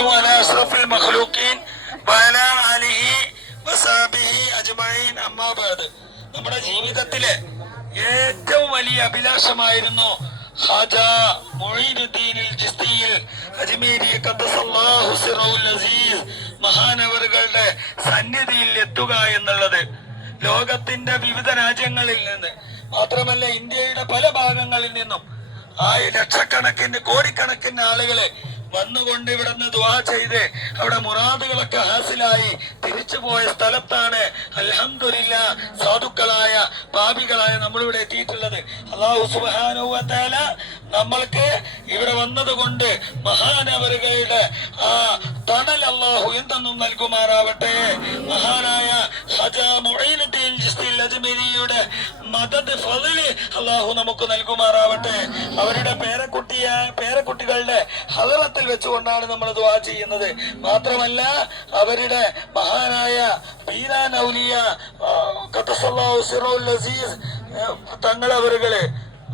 والسلام على أشرف المخلوقين وعلى آله وصحبه أجمعين أما بعد. നമ്മുടെ ജീവിതത്തിലെ ഏറ്റവും വലിയ അഭിലാഷമായിരുന്നു ഖാജ മുഈനുദ്ദീൻ ചിശ്തിയിൽ അജ്മീരി ഖദ്ദസല്ലാഹു സിറഹുൽ അസീസ് മഹാനവറുകളുടെ സന്നിധിയിൽ എത്തുക എന്നുള്ളത്. ലോകത്തിന്റെ വിവിധ രാജ്യങ്ങളിൽ നിന്ന് മാത്രമല്ല, ഇന്ത്യയുടെ പല ഭാഗങ്ങളിൽ നിന്നും ലക്ഷക്കണക്കിന് കോടിക്കണക്കിന് ആളുകളെ വന്നുകൊണ്ട് ഇവിടുന്ന് ദുആ ചെയ്ത് അവിടെ മുറാദുകളൊക്കെ ഹാസിലായി തിരിച്ചുപോയ സ്ഥലത്താണ് അൽഹംദുലില്ലാഹ് സാധുക്കളായ പാപികളായ നമ്മളിവിടെ എത്തിയിട്ടുള്ളത്. അല്ലാഹു സുബ്ഹാനഹു വ തആല നമ്മൾക്ക് ഇവിടെ വന്നതുകൊണ്ട് മഹാനവറുകളുടെ ആ തണൽ അല്ലാഹു എന്തെന്നും നൽകുമാറാവട്ടെ. മഹാനായ ഖാജ മുഈനുദ്ദീൻ ചിശ്തി അജ്മീരിയുടെ മദദ് ഫള് അല്ലാഹു നമുക്ക് നൽകുമാറാവട്ടെ. അവരുടെ പേരക്കുട്ടികളുടെ ഹളറത്തിൽ വെച്ചുകൊണ്ടാണ് നമ്മൾ ദുആ ചെയ്യുന്നത്. മാത്രമല്ല, അവരുടെ മഹാനായ പീരാൻ ഔലിയ ഖദ്ദസല്ലാഹു സിറഹുൽ അസീസ് തങ്ങളവറുകളെ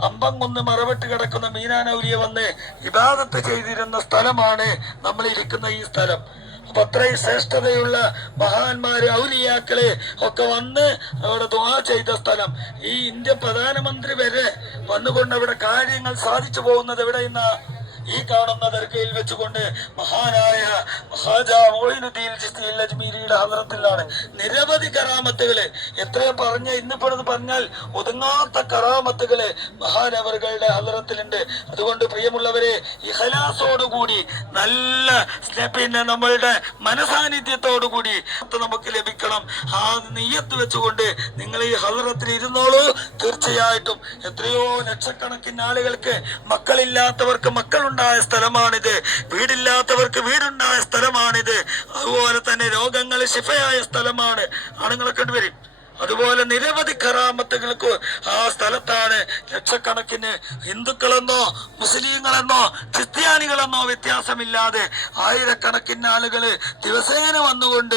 അമ്പംകുന്ന് മറവിട്ട് കിടക്കുന്ന മീനാൻ ഔലിയ വന്ന് ഇബാദത്ത് ചെയ്തിരുന്ന സ്ഥലമാണ് നമ്മൾ ഇരിക്കുന്ന ഈ സ്ഥലം. അപ്പൊ അത്രയും ശ്രേഷ്ഠതയുള്ള മഹാന്മാര് ഔലിയാക്കളെ ഒക്കെ വന്ന് അവിടെ ദുആ ചെയ്ത സ്ഥലം. ഈ ഇന്ത്യൻ പ്രധാനമന്ത്രി വരെ വന്നുകൊണ്ട് അവിടെ കാര്യങ്ങൾ സാധിച്ചു പോകുന്നത് എവിടെ ഇന്ന് ഈ കാണുന്ന ദർഗയിൽ വെച്ചുകൊണ്ട് മഹാനായ ഖാജ മുഈനുദ്ദീൻ ചിശ്തി അജ്മീരിയുടെ ഹദ്റത്തിലാണ്. നിരവധി കറാമത്തുകള്, എത്രയും പറഞ്ഞ ഇന്നിപ്പോഴത് പറഞ്ഞാൽ ഒതുങ്ങാത്ത കറാമത്തുകള് മഹാനവറുകളുടെ ഹദ്റത്തിലുണ്ട്. അതുകൊണ്ട് പ്രിയമുള്ളവരെ, ഇഖ്ലാസോടുകൂടി നല്ല നമ്മളുടെ മനസാന്നിധ്യത്തോടുകൂടി നമുക്ക് ലഭിക്കണം. ആ നിയ്യത്ത് വെച്ചുകൊണ്ട് നിങ്ങൾ ഈ ഹദ്റത്തിൽ ഇരുന്നോളൂ. തീർച്ചയായിട്ടും എത്രയോ ലക്ഷക്കണക്കിന് ആളുകൾക്ക് മക്കളില്ലാത്തവർക്ക് മക്കളുണ്ടായ സ്ഥലമാണിത്, വീടില്ലാത്തവർക്ക് വീടുണ്ടായ സ്ഥലമാണിത്. അതുപോലെ തന്നെ രോഗങ്ങൾ ശിഫയായ സ്ഥലമാണ്. ആണുങ്ങളെ കണ്ടുവരും. അതുപോലെ നിരവധി കറാമത്തുകൾക്ക് ആ സ്ഥലത്താണ്. ലക്ഷക്കണക്കിന് ഹിന്ദുക്കളെന്നോ മുസ്ലിങ്ങളെന്നോ ക്രിസ്ത്യാനികളെന്നോ വ്യത്യാസമില്ലാതെ ആയിരക്കണക്കിന് ആളുകള് ദിവസേന വന്നുകൊണ്ട്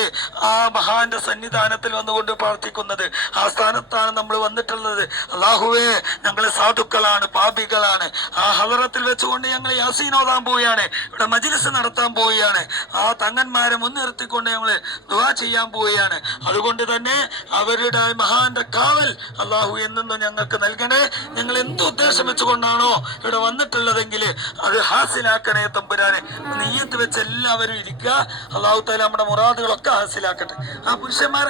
ആ മഹാന്റെ സന്നിധാനത്തിൽ വന്നുകൊണ്ട് പ്രാർത്ഥിക്കുന്നത്. ആ സ്ഥാനത്താണ് നമ്മൾ വന്നിട്ടുള്ളത്. അല്ലാഹുവേ, ഞങ്ങള് സാധുക്കളാണ്, പാപികളാണ്. ആ ഹളറത്തിൽ വെച്ചുകൊണ്ട് ഞങ്ങൾ യാസീൻ ഓതാൻ പോവുകയാണ്, ഇവിടെ മജ്‌ലിസ് നടത്താൻ പോവുകയാണ്. ആ തങ്ങന്മാരെ മുൻനിർത്തിക്കൊണ്ട് ഞങ്ങൾ ദുആ ചെയ്യാൻ പോവുകയാണ്. അതുകൊണ്ട് തന്നെ അവരുടെ മഹാന്റെ കാവൽ അല്ലാഹു എന്നും ഞങ്ങൾക്ക് നൽകണേ. ഞങ്ങൾ എന്ത് ഉദ്ദേശം വെച്ചുകൊണ്ടാണോ ഇവിടെ വന്നിട്ടുള്ളതെങ്കിൽ അത് ഹാസിലാക്കണേ തമ്പുരാനെ. നിയ്യത്ത് വെച്ച് എല്ലാവരും ഇരിക്കുക. അല്ലാഹു തആല നമ്മുടെ മുറാദുകളൊക്കെ ഹാസിലാക്കട്ടെ. ആ പുരുഷന്മാരെ